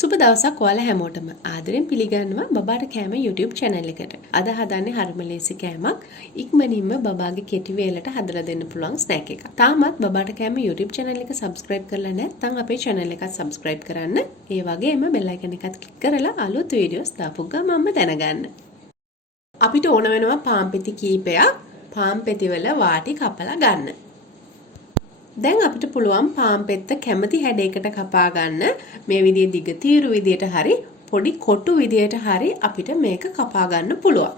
සුබ දවසක් ඔයාලා හැමෝටම ආදරෙන් පිළිගන්නවා බබාට කෑම YouTube channel එකට. අද හදන්නේ හරිම ලේසි කෑමක්. ඉක්මනින්ම බබාගේ කෙටි වේලට හදලා දෙන්න පුළුවන් snack එකක්. තාමත් බබාට කෑම YouTube channel එක subscribe කරලා නැත්නම් අපේ channel එකත් subscribe කරන්න. ඒ වගේම bell icon එකත් click කරලා අලුත් videos දාපු ගමන්ම දැනගන්න. අපිට ඕන වෙනවා පාන් පෙති කීපයක්. පාන් පෙති වල වාටි කපලා ගන්න. දැන් අපිට පුළුවන් පාන් පෙත්ත කැමති හැඩයකට කපා ගන්න. මේ විදිහේ දිග තීරු විදියට හරි පොඩි කොටු විදියට හරි අපිට මේක කපා ගන්න පුළුවන්.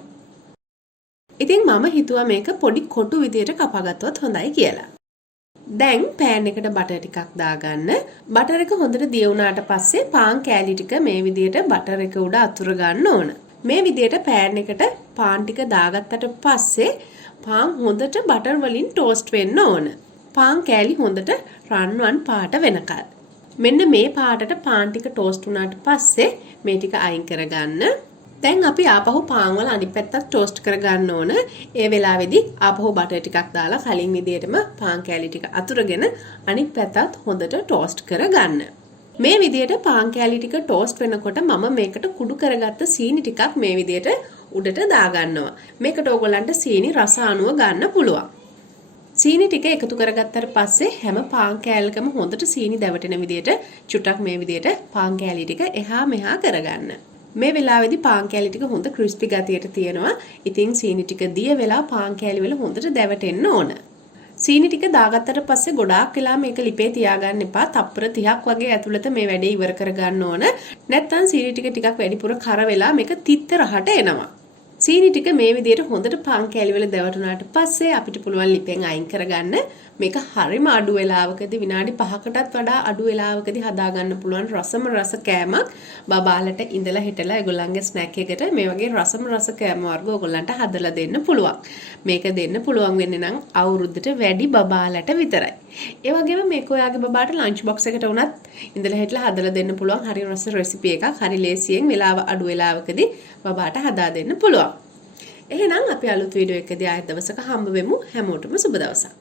ඉතින් මම හිතුවා මේක පොඩි කොටු විදියට කපා ගත්තොත් හොඳයි කියලා. දැන් පෑන් එකට බටර් ටිකක් දාගන්න. බටර් එක හොඳට දිය වුණාට පස්සේ පාන් කෑලි ටික මේ විදියට බටර් එක උඩ අතුර ගන්න ඕන. මේ විදියට පෑන් එකට පාන් ටික දාගත්තට පස්සේ පාන් හොඳට බටර් වලින් ටෝස්ට් වෙන්න ඕන. පාන් කෑලි හොඳට රන්වන් පාට වෙනකල්. මෙන්න මේ පාටට පාන් ටික ටෝස්ට් වුණාට පස්සේ මේ ටික අයින් කරගන්න. දැන් අපි ආපහු පාන් වල අනිත් පැත්තත් ටෝස්ට් කරගන්න ඕන. ඒ වෙලාවේදී ආපහු බටර් ටිකක් දාලා කලින් විදියටම පාන් කෑලි ටික අතුරගෙන අනිත් පැත්තත් හොඳට ටෝස්ට් කරගන්න. මේ විදියට පාන් කෑලි ටික ටෝස්ට් වෙනකොට මම මේකට කුඩු කරගත්ත සීනි ටිකක් මේ විදියට උඩට දාගන්නවා. මේකට ඕගොල්ලන්ට සීනි රස අනුව ගන්න පුළුවන්. සීනි ටික එකතු කරගත්තට පස්සේ හැම පාන් කෑල්ලකම හොඳට සීනි දැවටෙන විදියට චුට්ටක් මේ විදියට පාන් කෑලි ටික එහා මෙහා කරගන්න. මේ වෙලාවේදී පාන් කෑලි ටික හොඳ ක්‍රිස්පි ගතියට තියෙනවා. ඉතින් සීනි ටික දිය වෙලා පාන් කෑලි වල හොඳට දැවටෙන්න ඕන. සීනි ටික දාගත්තට පස්සේ ගොඩාක් වෙලා මේක ලිපේ තියාගන්න එපා. තප්පර 30ක් වගේ ඇතුළත මේ වැඩේ ඉවර කරගන්න ඕන. නැත්නම් සීනි ටික වැඩිපුර කර වෙලා මේක තිත්ත රහට එනවා. සීනි ටික මේ විදිහට හොඳට පාන් කෑලි වල දැවටුණාට පස්සේ අපිට පුළුවන් ලිපෙන් අයින් කරගන්න. මේක හරිම අඩු වෙලාවකදී විනාඩි 5කටත් වඩා අඩු වෙලාවකදී හදාගන්න පුළුවන් රසම රස කෑමක්. බබාලට ඉඳලා හිටලා ඒගොල්ලන්ගේ ස්නැක් එකට මේ වගේ රසම රස කෑම වර්ග ඕගොල්ලන්ට හදලා දෙන්න පුළුවන්. මේක දෙන්න පුළුවන් වෙන්නේ නම් අවුරුද්දට වැඩි බබාලට විතරයි. ඒ වගේම මේක ඔයාගේ බබාට ලන්ච් බොක්ස් එකට උනත් ඉඳලා හිටලා හදලා දෙන්න පුළුවන්. හරි රස රෙසිපි එකක්. හරි ලේසියෙන් වෙලාව අඩු වෙලාවකදී බබාට හදා දෙන්න පුළුවන්. එහෙනම් අපි අලුත් වීඩියෝ එකකදී ආයෙත් දවසක හම්බ වෙමු. හැමෝටම සුබ දවසක්.